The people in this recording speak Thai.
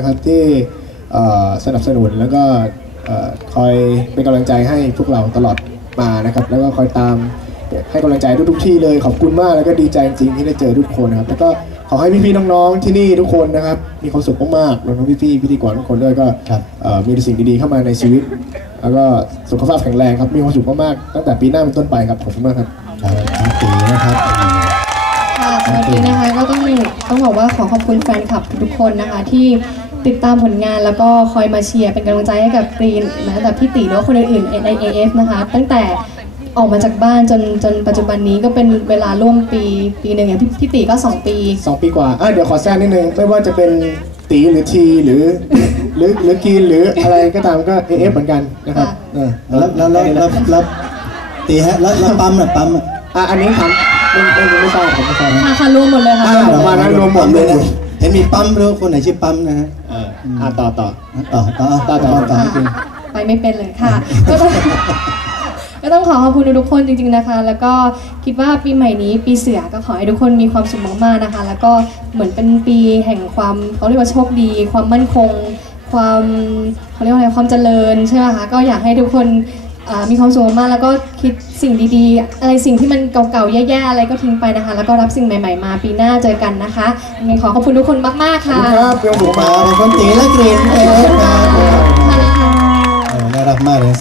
นะครับที่เอ่อสนับสนุนแล้วก็เอ่อคอยเป็นกำลังใจให้พวกเราตลอดมานะครับ แล้วก็คอยตามให้กำลังใจทุกๆที่เลยขอบคุณมากแล้วก็ดีใจจริงๆที่ได้เจอทุกคนนะครับ แล้วก็ขอให้พี่ๆน้องๆที่นี่ทุกคนนะครับ มีความสุขมากๆรวมทั้งพี่ๆพิธีกรทุกคนด้วยก็ครับเอ่อมีแต่สิ่งดีๆเข้ามาในชีวิต แล้วก็สุขภาพแข็งแรงครับมีความสุขมากๆตั้งแต่ปีหน้าเป็นต้นไปครับขอบคุณมากครับครับน้องตีนะครับค่ะสำหรับนี้นะคะก็ต้องต้องบอกว่าขอขอบคุณแฟนคลับทุกคนนะคะที่ ติดตามผลงานแล้วก็คอยมาเชียร์เป็นกำลังใจให้กับกรีนแม้แต่พี่ตีหรือว่าคนอื่นๆใน AF นะคะ ตั้งแต่ออกมาจากบ้านจนจนปัจจุบันนี้ก็เป็นเวลาร่วมปีปีหนึ่งอย่างพี่พี่ตีก็ 2 ปีสองปีกว่าอะเดี๋ยวขอแทรกนิดนึง ไม่ว่าจะเป็นตีหรือทีหรือ หรือหรือกีนหรืออะไรก็ตามก็ AF เหมือนกันนะครับค่ะ เออแล้วแล้วแล้วแล้วแล้วตีฮะแล้วแล้วปั๊มน่ะปั๊มอะ อะอันนี้ถามไม่ไม่ไม่ทราบผมไม่ทราบ ค่ะค่ะรวมหมดเลยค่ะ อ่าประมาณนั้นรวมหมดเลยนะเห็นมีปั๊มด้วยคนไหนชื่อปั๊มนะฮะ เอออะต่อต่อต่อต่อต่อต่อต่อค่ะไปไม่เป็นเลยค่ะ ก็ต้องก็ต้องขอขอบคุณทุกคนจริง ๆนะคะ แล้วก็คิดว่าปีใหม่นี้ปีเสือก็ขอให้ทุกคนมีความสุขมากๆนะคะ แล้วก็เหมือนเป็นปีแห่งความเขาเรียกว่าโชคดี ความมั่นคง ความเขาเรียกว่าอะไรความเจริญใช่ไหมคะก็อยากให้ทุกคน อ่ามีความสุขมากๆแล้วก็คิดสิ่งดีๆ อะไรสิ่งที่มันเก่าๆ แย่ๆ อะไรก็ทิ้งไปนะคะ แล้วก็รับสิ่งใหม่ๆ มาปีหน้าเจอกันนะคะยังไงขอขอบคุณทุกคนมากๆขอบค่ะ คุณครับเพียงผมมามาเป็นคนตีและกรีนเอฟครับค่ะเออน่ารักมากเลย